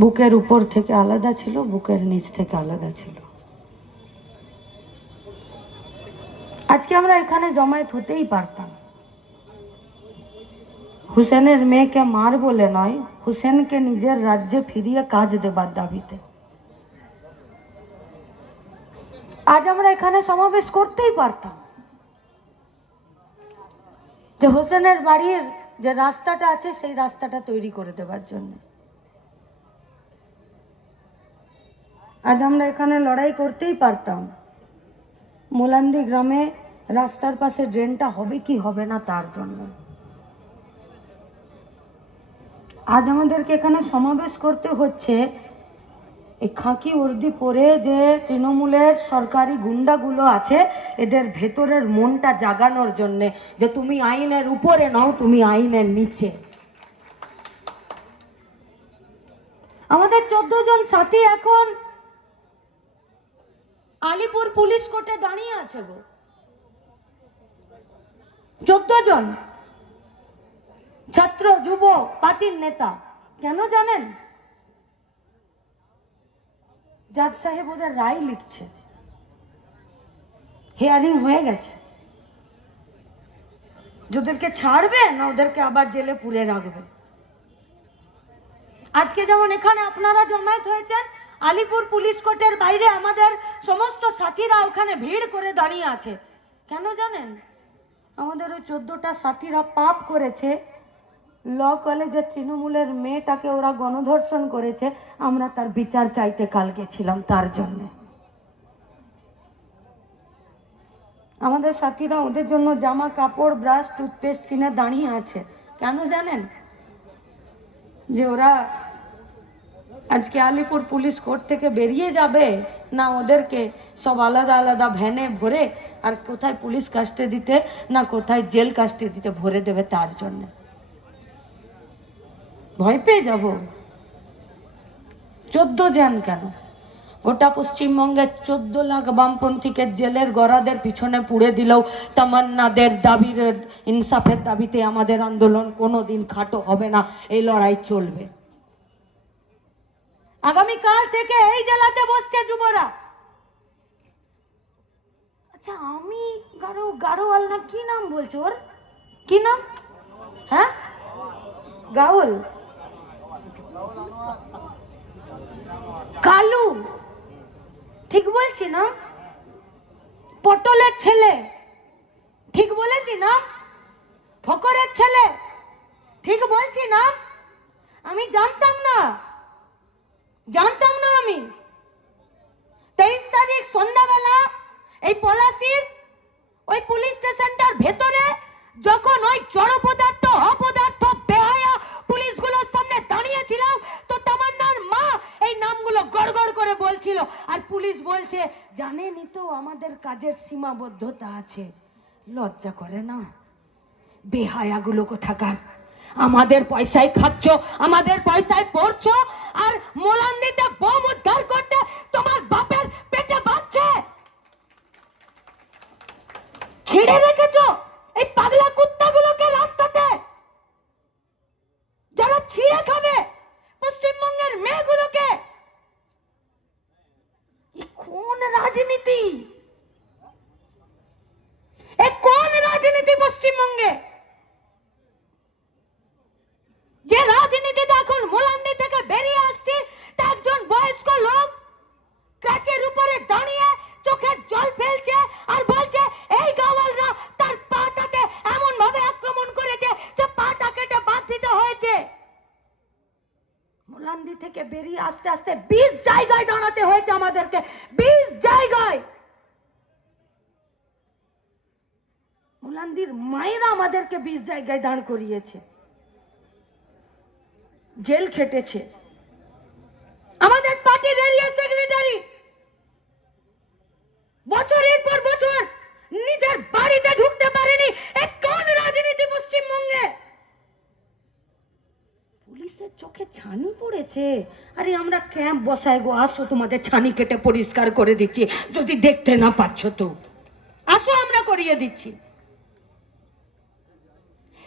বুকের উপর থেকে আলাদা ছিল, বুকের নিচ থেকে আলাদা ছিল। আজকে আমরা এখানে জমায়েত হতেই পারতাম। হুসেনের মেয়েকে মার বলে নয়, হুসেনকে নিজের রাজ্যে ফিরিয়ে কাজ দেবার দাবিতে। আজ আমরা এখানে সমাবেশ করতেই পারতাম। যে হোসেনের বাড়ির যে রাস্তাটা আছে, সেই রাস্তাটা তৈরি করে দেবার জন্য। আজ আমরা এখানে লড়াই করতেই পারতাম। মোলান্দি গ্রামে রাস্তার পাশে ড্রেনটা হবে কি হবে না তার জন্য। আজ আমাদেরকে এখানে সমাবেশ করতে হচ্ছে এই খাঁকি উর্দি পরে যে তৃণমূলের সরকারি গুন্ডাগুলো আছে, এদের ভেতরের মনটা জাগানোর জন্যে যে তুমি আইনের উপরে নাও, তুমি আইনের নিচে। আমাদের চোদ্দ জন সাথী এখন আলিপুর পুলিশ কোর্টে দাঁড়িয়ে আছে গো। চোদ্দ জন ছাত্র যুব পার্টির নেতা। কেন জানেন? জাজ সাহেব ওদের রায় লিখছে। হিয়ারিং হয়ে গেছে। ওদেরকে ছাড়বে না ওদেরকে আবার জেলে পুরে রাখবে? আজকে যেমন এখানে আপনারা জমায়েত হয়েছেন আলিপুর পুলিশ কোর্টের বাইরে আমাদের সমস্ত সাথীরা ওখানে ভিড় করে দাঁড়িয়ে আছে। কেন জানেন? আমাদের ওই চোদ্দটা সাথীরা পাপ করেছে। ল কলেজের তৃণমূলের মেয়েটাকে ওরা গণধর্ষণ করেছে। আমরা তার বিচার চাইতে কাল গেছিলাম তার জন্য। আমাদের সাথীরা ওদের জন্য জামা কাপড়, ব্রাশ, টুথপেস্ট কিনে দাঁড়িয়ে আছে। কেন জানেন? যে ওরা আজকে আলিপুর পুলিশ কোর্ট থেকে বেরিয়ে যাবে। না ওদেরকে সব আলাদা আলাদা ভ্যানে ভরে আর কোথায় পুলিশ কাস্টে দিতে, না কোথায় জেল কাস্টে দিতে ভরে দেবে তার জন্য। ভয় পেয়ে যাব। চোদ্দ জন কেন? গোটা পশ্চিমবঙ্গের চোদ্দ লাখ বামপন্থীকে জেলের গড়াদের পিছনে পুড়ে দিলেও তামান্নাদের দাবির, ইনসাফের দাবিতে আমাদের আন্দোলন কোনোদিন খাটো হবে না। এই লড়াই চলবে। আগামীকাল থেকে এই জেলাতে বসছে যুবরা। আচ্ছা আমি গাড়ো গাড়োয়াল না কি নাম বলছো ওর? কি নাম? হ্যাঁ? গাউল কালু? ঠিক বলছি না? পটলের ছেলে? ঠিক বলেছি না? ফকরের ছেলে? ঠিক বলছি না? আমি জানতাম না। জানতাম না আমি। তেইশ তারিখ সন্ধ্যাবেলা এই পলাশির ওই পুলিশ স্টেশনটার ভেতরে যখন ওই জড় পদার্থ, অপদার্থ, বেহায়া পুলিশগুলোর সামনে দাঁড়িয়েছিলাম, তো তামান্নার মা এই নামগুলো গড়গড় করে বলছিল। আর পুলিশ বলছে জানেনই তো আমাদের কাজের সীমাবদ্ধতা আছে। লজ্জা করে না? বেহায়াগুলো কোথাকার? আমাদের পয়সায় খাচ্ছ, আমাদের পয়সায় পড়ছো, আর মোলান্দিতে বোম উদ্ধার করতে তোমার বাপের পেটে বাচ্চে ছিঁড়ে রেখেছো এই পাগলা কুত্তাগুলোকে রাস্তাতে। যারা ছিঁড়ে খাবে পশ্চিমবঙ্গের মেয়েগুলোকে। কোন রাজনীতি? এ কোন রাজনীতি পশ্চিমবঙ্গে যে রাজনীতিতে এখন মোলান্দি থেকে বেরিয়ে আসছে তা একজন বয়স্ক লোক ক্রাচের উপরে দাঁড়িয়ে চোখের জল ফেলছে আর বলছে এই গাওয়ালরা তার পাটাতে এমন ভাবে আক্রমণ করেছে যে পাটা কেটে বাদ দিতে হয়েছে মোলান্দি থেকে বেরিয়ে আস্তে আস্তে বিশ জায়গায় দাঁড়াতে হয়েছে আমাদেরকে বিশ জায়গায় মোলান্দির আমাদেরকে বিশ জায়গায় দাঁড় করিয়েছে। জেল খেটেছে। আমাদের পার্টির এরিয়া সেক্রেটারি বছরের পর বছর নিজের বাড়িতে ঢুকতে পারেনি কোন রাজনীতি পশ্চিমবঙ্গে। পুলিশের চোখে ছানি পড়েছে। আরে আমরা ক্যাম্প বসাই গো, আসো তোমাদের ছানি কেটে পরিষ্কার করে দিচ্ছি। যদি দেখতে না পাচ্ছ তো, আসো আমরা করিয়ে দিচ্ছি।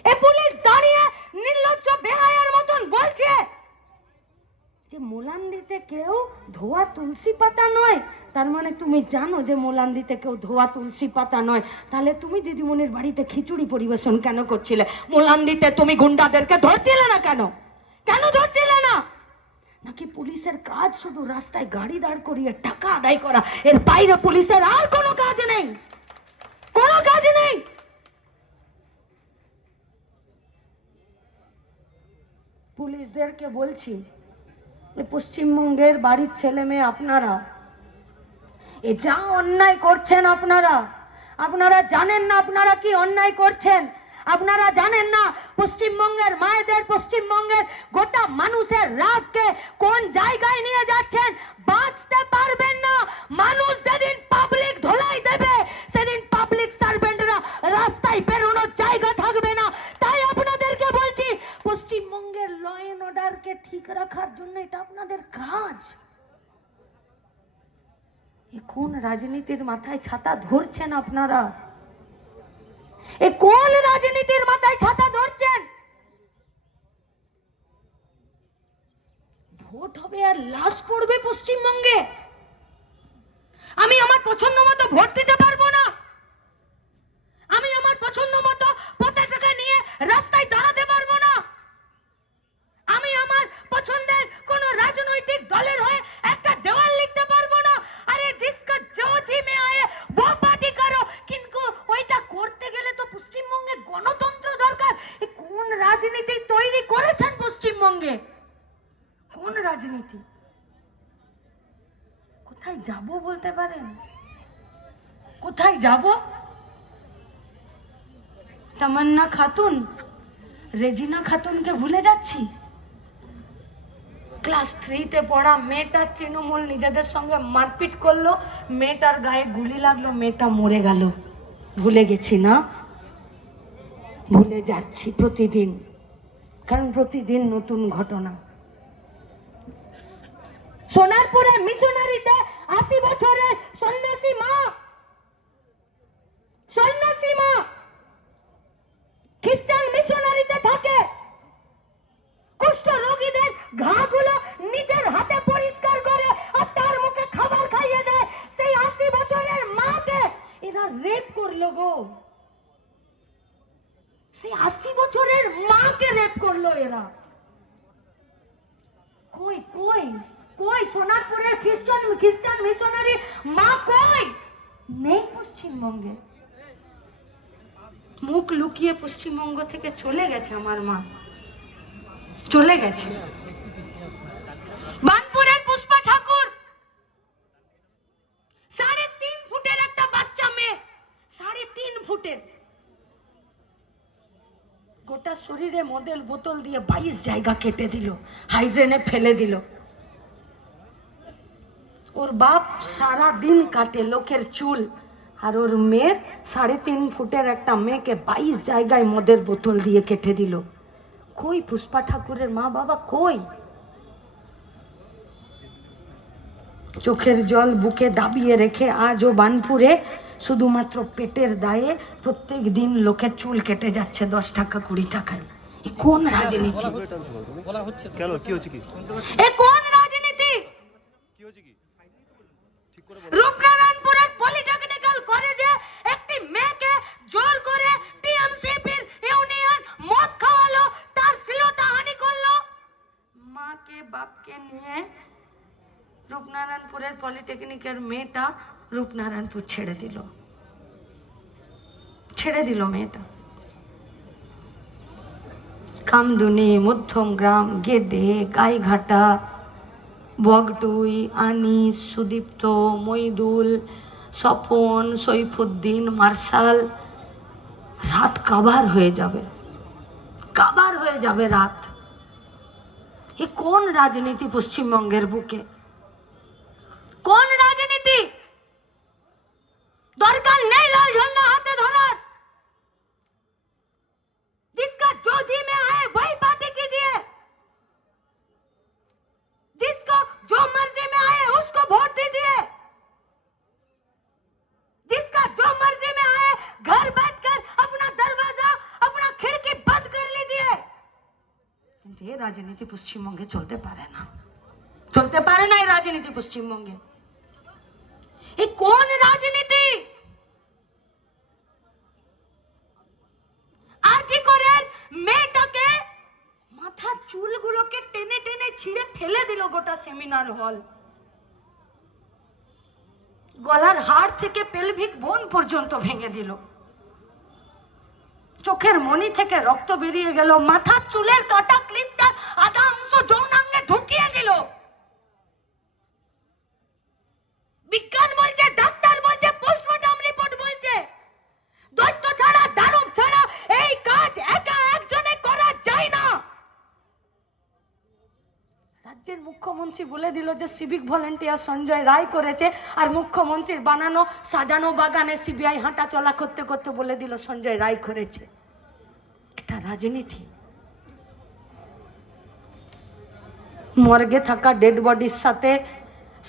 এ পুলিশ দাঁড়িয়ে নির্লজ্জ বেহায়ার মতন বলছে যে মোলান্দিতে কেউ ধোয়া তুলসী পাতা নয়। তার মানে তুমি জানো যে মোলান্দিতে কেউ ধোয়া তুলসী পাতা নয়। তাহলে তুমি দিদিমণির বাড়িতে খিচুড়ি পরিবেশন কেন করছিলে? মোলান্দিতে তুমি গুন্ডাদেরকে ধরছিলে না কেন? কেন ধরছিলে না? নাকি পুলিশের কাজ শুধু রাস্তায় গাড়ি দাঁড় করিয়ে টাকা আদায় করা? এর বাইরে পুলিশের আর কোনো কাজ নেই। কোনো কাজ নেই। পুলিশদেরকে বলছি পশ্চিমবঙ্গের বাড়ির ছেলে মেয়ে আপনারা, এ যা অন্যায় করছেন আপনারা আপনারা জানেন না আপনারা কি অন্যায় করছেন? আপনারা জানেন না পশ্চিমবঙ্গের মায়েদের পশ্চিমবঙ্গের গোটা মানুষের রাগকে কোন জায়গায় নিয়ে যাচ্ছেন বাঁচতে পারবেন না মানুষ যেদিন পাবলিক ধোলাই দেবে সেদিন পাবলিক সার্ভেন্টরা রাস্তায় বেরোনোর জায়গা থাকবে না তাই আপনাদেরকে বলছি পশ্চিমবঙ্গের ল অ্যান্ড অর্ডারকে ঠিক রাখার জন্য এটা আপনাদের কাজ এ কোন রাজনীতির মাথায় ছাতা ধরছেন আপনারা? এ কোন রাজনীতির মাথায় ছাতা ধরছেন? ভোট হবে আর লাশ পড়বে পশ্চিমবঙ্গে। আমি আমার পছন্দ মতো ভোট দিতে পারব না। আমি আমার পছন্দ মতো পতাকা নিয়ে রাস্তায় দাঁড়াতে যাব? তামান্না খাতুন, রেজিনা খাতুনকে ভুলে যাচ্ছি? ক্লাস থ্রিতে পড়া মেয়েটা তৃণমূল নিজেদের সঙ্গে মারপিট করল, মেয়েটার গায়ে গুলি লাগল, মেয়েটা মরে গেল। ভুলে গেছি না? ভুলে যাচ্ছি প্রতিদিন, কারণ প্রতিদিন নতুন ঘটনা। সোনারপুরে মিশনারিতে আশি বছরের সন্ন্যাসী মা সন্ন্যাসী খ্রিস্টান মিশনারিতে থাকে। কুষ্ঠ রোগীদের ঘাগুলো নিজের হাতে পরিষ্কার করে আর তার মুখে খাবার খাইয়ে দেয়। সেই আশি বছরের মাকে এরা রেপ করল গো। সেই আশি বছরের মাকে রেপ করল এরা। কই কই কই সোনারপুরের খ্রিস্টান খ্রিস্টান মিশনারি মা কই? নেই পশ্চিমবঙ্গে। মুখ লুকিয়ে পশ্চিমবঙ্গ থেকে চলে গেছে আমার মা। চলে গেছে। বানপুরের পুষ্পা ঠাকুর! সাড়ে তিন ফুটের একটা বাচ্চা মেয়ে। সাড়ে তিন ফুটের। গোটা শরীরে মদের বোতল দিয়ে বাইশ জায়গা কেটে দিল, হাইড্রেনে ফেলে দিল। ওর বাপ সারা দিন কাটে লোকের চুল। আর ওর মেয়ের সাড়ে তিন ফুটের একটা মেয়েকে বাইশ জায়গায় মদের বোতল দিয়ে কেটে দিল। কই পুষ্পা ঠাকুরের মা বাবা কই? চোখের জল বুকে দাবিয়ে রেখে আজও বানপুরে শুধুমাত্র পেটের দায়ে প্রত্যেক দিন লোকের চুল কেটে যাচ্ছে দশ টাকা কুড়ি টাকায়। এ কোন রাজনীতি? কেন? কি হচ্ছে কি? এ কোন রাজনীতি কি হচ্ছে কি ঠিক করে রূপনারায়ণপুরের পলিটেকনিক্যাল কলেজে একটি মেয়েকে জোর করে টিএমসিপির ইউনিয়ন মদ খাওয়ালো তার শ্লীলতা হানি করল মাকে বাপকে নিয়ে রূপনারায়ণপুরের পলিটেকনিকের মেয়েটা রূপনারায়ণপুর ছেড়ে দিল। ছেড়ে দিল মেয়েটা। কামদুনি মধ্যম গ্রাম, গেদে, গাইঘাটা, বগটুই, আনিস, সুদীপ্ত, মইদুল, স্বপন, সৈফুদ্দিন, মার্শাল, রাত কাবার হয়ে যাবে। কাবার হয়ে যাবে রাত। এ কোন রাজনীতি পশ্চিমবঙ্গের বুকে? কোন রাজনীতি? দরকার রাজনীতি পশ্চিমবঙ্গে চলতে পারে না। চলতে পারে না এই রাজনীতি পশ্চিমবঙ্গে। এই কোন রাজনীতি? আরজি করেন মেয়েটাকে মাথার চুলগুলোকে টেনে টেনে ছিঁড়ে ফেলে দিল গোটা সেমিনার হল। গলার হাড় থেকে পেলভিক বোন পর্যন্ত ভেঙে দিল। চোখের মনি থেকে রক্ত বেরিয়ে গেল, মাথার চুলের কাটা ক্লিপটা আধা অংশ যৌনাঙ্গে ঢুকিয়ে দিল। বিজ্ঞান বলছে, ডাক্তার বলছে পোস্টমর্টম রিপোর্ট বলছে। দৈত্য ছাড়া, দানব ছাড়া এই কাজ একা একজনে করা যায় না। রাজ্যের মুখ্যমন্ত্রী বলে দিল যে সিভিক ভলেন্টিয়ার সঞ্জয় রায় করেছে আর মুখ্যমন্ত্রীর বানানো, সাজানো বাগানে সিবিআই হাঁটা চলা করতে করতে বলে দিল, সঞ্জয় রায় করেছে। এটা রাজনীতি। মর্গে থাকা ডেড বডির সাথে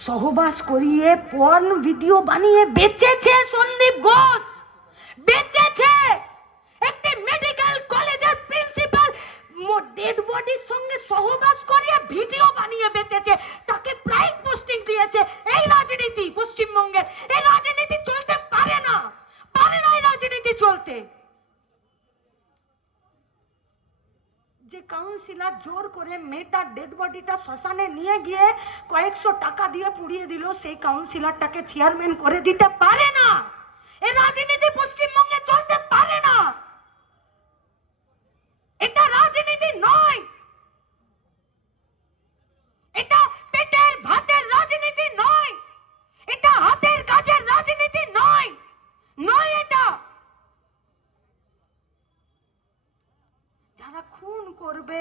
সহবাস করিয়ে পর্ন ভিডিও বানিয়ে বেচেছে সন্দীপ ঘোষ। বেচেছে! একটি মেডিকেল কলেজের প্রিন্সিপাল ডেড বডির সঙ্গে সহবাস করিয়ে ভিডিও বানিয়ে বেচেছে। তাকে প্রাইজ পোস্টিং দিয়েছে। এই রাজনীতি পশ্চিমবঙ্গে। এই রাজনীতি চলতে পারে না। পারে না এই রাজনীতি চলতে। যে কাউন্সিলার জোর করে মেয়েটার ডেড বডিটা শ্মশানে নিয়ে গিয়ে কয়েকশো টাকা দিয়ে পুড়িয়ে দিল, সেই কাউন্সিলারটাকে চেয়ারম্যান করে দিতে পারে না। এ রাজনীতি পশ্চিমবঙ্গে চলতে পারে না এটা রাজনীতি নয় এটা পেটের ভাতের রাজনীতি নয় এটা হাতের কাজের রাজনীতি নয় নয় এটা যারা খুন করবে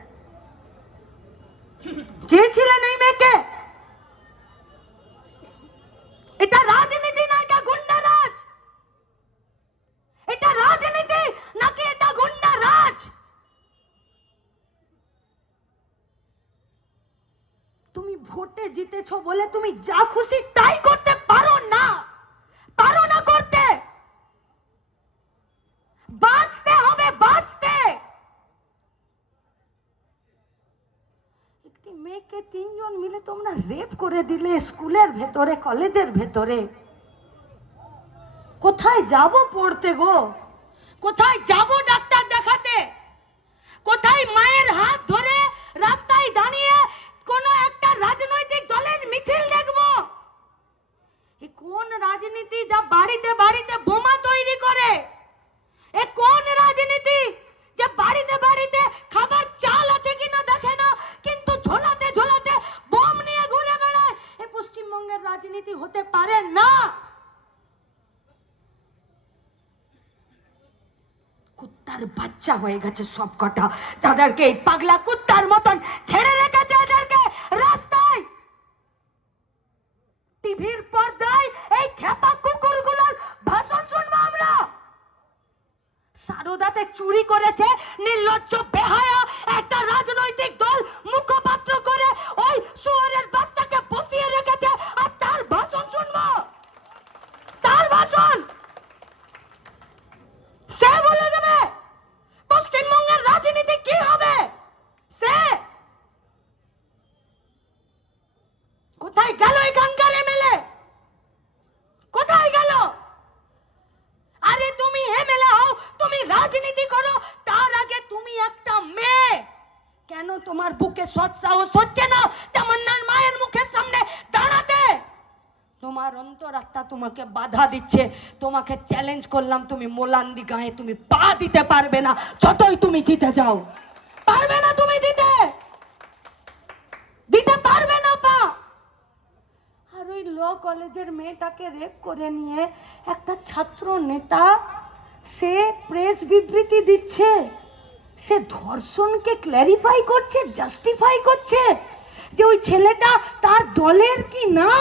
চেয়েছিলেন এই মেয়েকে? এটা রাজনীতি না, এটা গুন্ডারাজ। এটা রাজনীতি নাকি এটা গুন্ডারাজ? তুমি ভোটে জিতেছো বলে তুমি যা খুশি তাই করতে পারো না। পারো না করতে। বাঁচতে হবে, বাঁচতে। একটি মেয়েকে তিনজন মিলে তোমরা রেপ করে দিলে স্কুলের ভেতরে, কলেজের ভেতরে। কোথায় যাব পড়তে গো? কোথায় যাব ডাক্তার দেখাতে? কোথায় মায়ের হাত ধরে রাস্তায় দাঁড়িয়ে কোন একটা রাজনৈতিক দলের মিছিল দেখব? এ কোন রাজনীতি যা বাড়িতে বাড়িতে বোমা তৈরি করে? এ কোন রাজনীতি যে বাড়িতে বাড়িতে খাবার চাল আছে কিনা পশ্চিমবঙ্গের রাজনীতি হতে পারে না। কুত্তার বাচ্চা হয়ে গেছে সব কটা যাদেরকে এই পাগলা কুত্তার মতন ছেড়ে রেখেছে এদেরকে রাস্তায়। টিভির পর্দায় এই খেপা কুকুরগুলোর ভাষণ শুনব আমরা। সারদাতে চুরি করেছে, নির্লজ্জ, বেহায়া একটা রাজনৈতিক দল মুখপাত্র করে ওই শুয়ারের বাচ্চাকে বসিয়ে রেখেছে আর তার ভাষণ শুনব তার ভাষণ সে বলে দেবে পশ্চিমবঙ্গের রাজনীতি কি হবে সে কোথায় গেল এখানকার এমএলএ কোথায় গেল? আরে তুমি এমএলএ হও, তুমি রাজনীতি করো, তার আগে তুমি একটা মেয়ে। কেন তোমার বুকে সৎ সাহস হচ্ছে না তামান্নার মায়ের মুখের সামনে দাঁড়াতে? তোমার অন্তরাত্মা তোমাকে বাধা দিচ্ছে, তোমাকে চ্যালেঞ্জ করলাম, তুমি মোলান্দি গায়ে তুমি পা দিতে পারবে না, যতই তুমি জিতে যাও। পারবে না তুমি দিতে দিতে পারবে না পা আর ওই ল কলেজের মেয়েটাকে রেপ করে নিয়ে একটা ছাত্র নেতা সে প্রেস বিবৃতি দিচ্ছে, সে ধর্ষণকে ক্ল্যারিফাই করছে জাস্টিফাই করছে যে ওই ছেলেটা তার দলের কি না?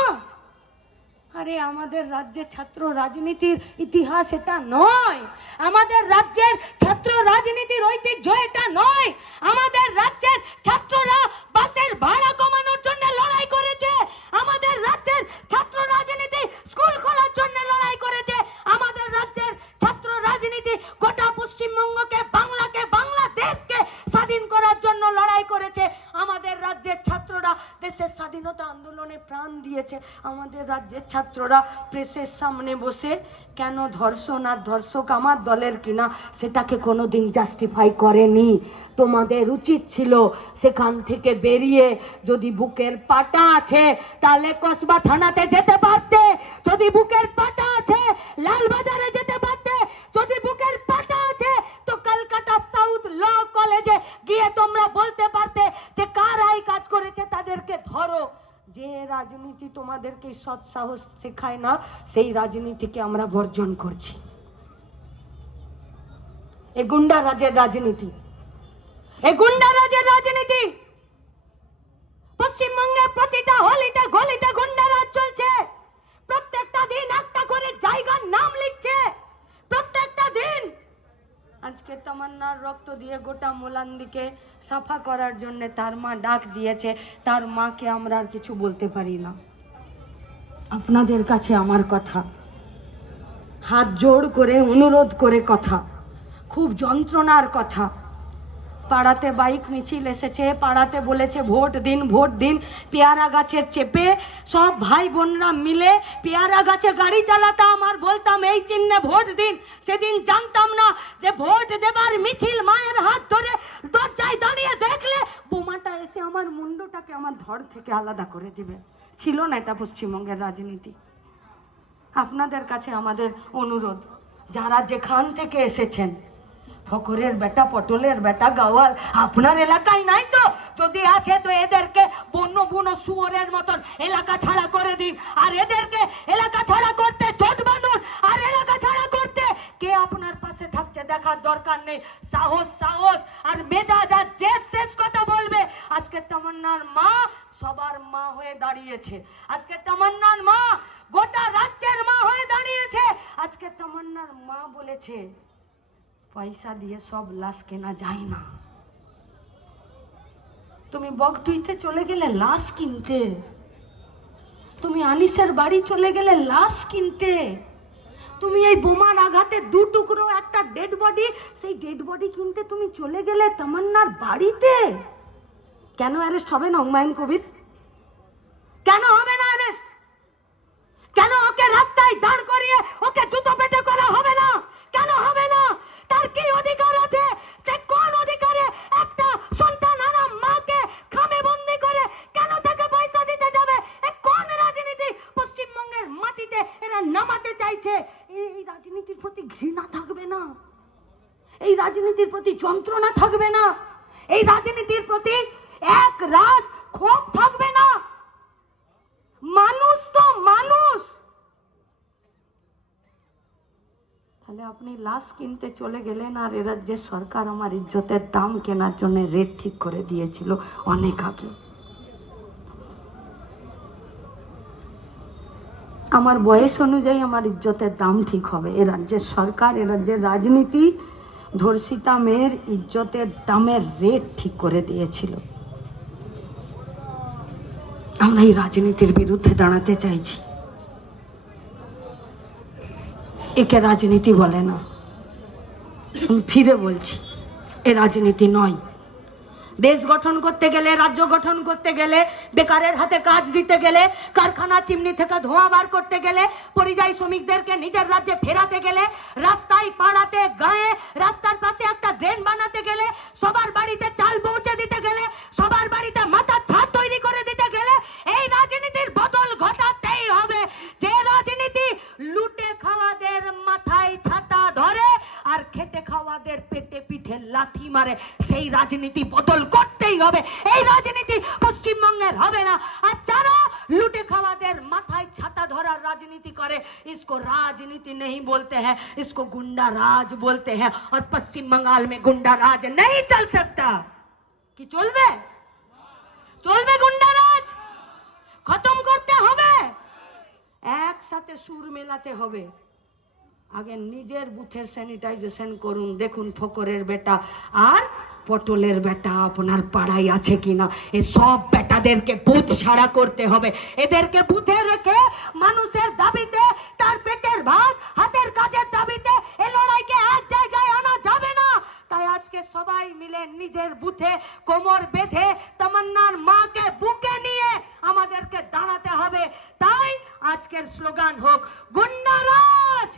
আরে, আমাদের রাজ্যের ছাত্র রাজনীতির ইতিহাস এটা নয়। আমাদের রাজ্যের ছাত্র রাজনীতির ঐতিহ্য এটা নয়। আমাদের রাজ্যের ছাত্ররা বাসের ভাড়া কমানোর জন্য লড়াই করেছে। আমাদের রাজ্যের ছাত্র রাজনীতি স্কুল খোলার জন্য লড়াই করেছে। আমাদের রাজ্যের ছাত্র রাজনীতি গোটা পশ্চিমবঙ্গকে, বাংলাকে বাংলাদেশকে স্বাধীন করার জন্য লড়াই করেছে। আমাদের রাজ্যের ছাত্ররা দেশের স্বাধীনতা আন্দোলনে প্রাণ দিয়েছে। আমাদের রাজ্যের ছাত্ররা প্রেসের সামনে বসে কেন ধর্ষণ আর ধর্ষক আমার দলের কিনা সেটাকে কোনোদিন জাস্টিফাই করেনি। তোমাদের উচিত ছিল সেখান থেকে বেরিয়ে যদি বুকের পাটা আছে তাহলে কসবা থানাতে যেতে পারতে। যদি বুকের পাটা আছে, লালবাজারে যেতে পারতে। যদি বুকের ল কলেজে গিয়ে তোমরা বলতে পারতে যে কারা এই কাজ করেছে, তাদেরকে ধরো। যে রাজনীতি তোমাদেরকে সৎ সাহস শেখায় না, সেই রাজনীতিকে আমরা বর্জন করছি। এ গুন্ডা রাজের রাজনীতি। এ গুন্ডা রাজের রাজনীতি। পশ্চিমবঙ্গের প্রতিটা হলিতে গলিতে গুন্ডারাজ চলছে। প্রত্যেকটা দিন একটা করে জায়গার নাম লিখছে। আজকে তামান্নার রক্ত দিয়ে গোটা মোলান্দিকে সাফা করার জন্য তার মা ডাক দিয়েছে। তার মাকে আমরা আর কিছু বলতে পারি না। আপনাদের কাছে আমার কথা। হাত জোড় করে, অনুরোধ করে কথা। খুব যন্ত্রণার কথা। পাড়াতে বাইক মিছিল এসেছে, পাড়াতে বলেছে, ভোট দিন ভোট দিন, পেয়ারা গাছের চেপে সব ভাই বোনরা মিলে পেয়ারা গাছে গাড়ি চালাতাম আর বলতাম, এই চিহ্নে ভোট দিন। সেদিন জানতাম না যে ভোট দেবার মিছিল মায়ের হাত ধরে। দরজায় দাঁড়িয়ে দেখলে বোমাটা এসে আমার মুন্ডটাকে আমার ধর থেকে আলাদা করে দিবে। ছিল না এটা পশ্চিমবঙ্গের রাজনীতি। আপনাদের কাছে আমাদের অনুরোধ, যারা যেখান থেকে এসেছেন ফকরের বেটা, পটলের বেটা, গাওয়াল। আপনার এলাকায় নাই তো? যদি আছে তো এদেরকে বন্য বুনো শুয়োরের মতন এলাকা ছাড়া করে দিন। আর এদেরকে এলাকা ছাড়া করতে চোট বাঁধুন। আর এলাকা ছাড়া করতে কে আপনার পাশে থাকছে দেখার দরকার নেই। সাহস সাহস আর মেজাজ আর জেদ শেষ কথা বলবে। আজকে তামান্নার মা সবার মা হয়ে দাঁড়িয়েছে। আজকে তামান্নার মা গোটা রাজ্যের মা হয়ে দাঁড়িয়েছে। আজকে তামান্নার মা বলেছে পয়সা দিয়ে সব লাশ কেনা যায় না। তুমি বগটুইতে চলে গেলে লাশ কিনতে। তুমি আনিসের বাড়ি চলে গেলে লাশ কিনতে। তুমি এই বোমার আঘাতে দু টুকরো একটা ডেড বডি সেই ডেড বডি কিনতে তুমি চলে গেলে তামান্নার বাড়িতে? কেন অ্যারেস্ট হবে না হুমায়ুন কবির? কেন হবে না অ্যারেস্ট কেন ওকে রাস্তায় দাঁড় করিয়ে ওকে জুতো পেটে করা হবে না? কেন হবে না? তার কি অধিকার আছে? সে কোন অধিকারে একটা সন্তান আনা মাকে খামে বন্দি করে কেন তাকে পয়সা দিতে যাবে? এ কোন রাজনীতি? পশ্চিমবঙ্গের মাটিতে এরা নামাতে চাইছে। এই রাজনীতির প্রতি ঘৃণা থাকবে না। এই রাজনীতির প্রতি যন্ত্রণা থাকবে না। এই রাজনীতির প্রতি এক রাস ক্ষোভ থাকবে না মানুষ তো মানুষ তাহলে আপনি লাশ কিনতে চলে গেলেন আর এ রাজ্যের সরকার আমার ইজ্জতের দাম কেনার জন্য রেট ঠিক করে দিয়েছিল, অনেক আগে। আমার বয়স অনুযায়ী আমার ইজ্জতের দাম ঠিক হবে। এ রাজ্যের সরকার, এ রাজ্যের রাজনীতি, ধর্ষিতা মেয়ের ইজ্জতের দামের রেট ঠিক করে দিয়েছিল। আমরা এই রাজনীতির বিরুদ্ধে দাঁড়াতে চাইছি। একে রাজনীতি বলে না। আমি ফিরে বলছি, এ রাজনীতি নয়। দেশ গঠন করতে গেলে, রাজ্য গঠন করতে গেলে, বেকারের হাতে কাজ দিতে গেলে, কারখানা চিমনি থেকে ধোঁয়া বার করতে গেলে, পরিযায়ী শ্রমিকদেরকে নিজের রাজ্যে ফেরাতে গেলে, রাস্তায় পাড়াতে গায়ে, রাস্তার পাশে একটা ড্রেন বানাতে গেলে, সবার বাড়িতে চাল রাজনীতি বদল করতেই হবে এই রাজনীতি পশ্চিমবঙ্গের হবে না আর যারা লুটে খাওয়াদের মাথায় ছাতা ধরার রাজনীতি করে इसको राजनीति नहीं बोलते हैं इसको गुंडा राज बोलते हैं और पश्चिम बंगाल में गुंडा राज नहीं चल सकता কি চলবে চলবে গুন্ডা রাজ খতম করতে হবে এক সাথে সুর মেলাতে হবে আগে নিজের বুথের স্যানিটাইজেশন করুন দেখুন ফকরের বেটা আর পটলের বেটা আপনার পাড়ায় আছে কিনা? এই সব বেটাদেরকে বুথ ছাড়া করতে হবে। এদেরকে বুথে রেখে মানুষের দাবিতে, তার পেটের ভাত, হাতের কাজের দাবিতে এ লড়াইকে এক জায়গায় আনা যাবে না। তাই আজকে সবাই মিলে নিজের বুথে কোমর বেঁধে তামান্নার মাকে বুকে নিয়ে আমাদেরকে দাঁড়াতে হবে। তাই আজকের স্লোগান হোক, গুন্ডারাজ!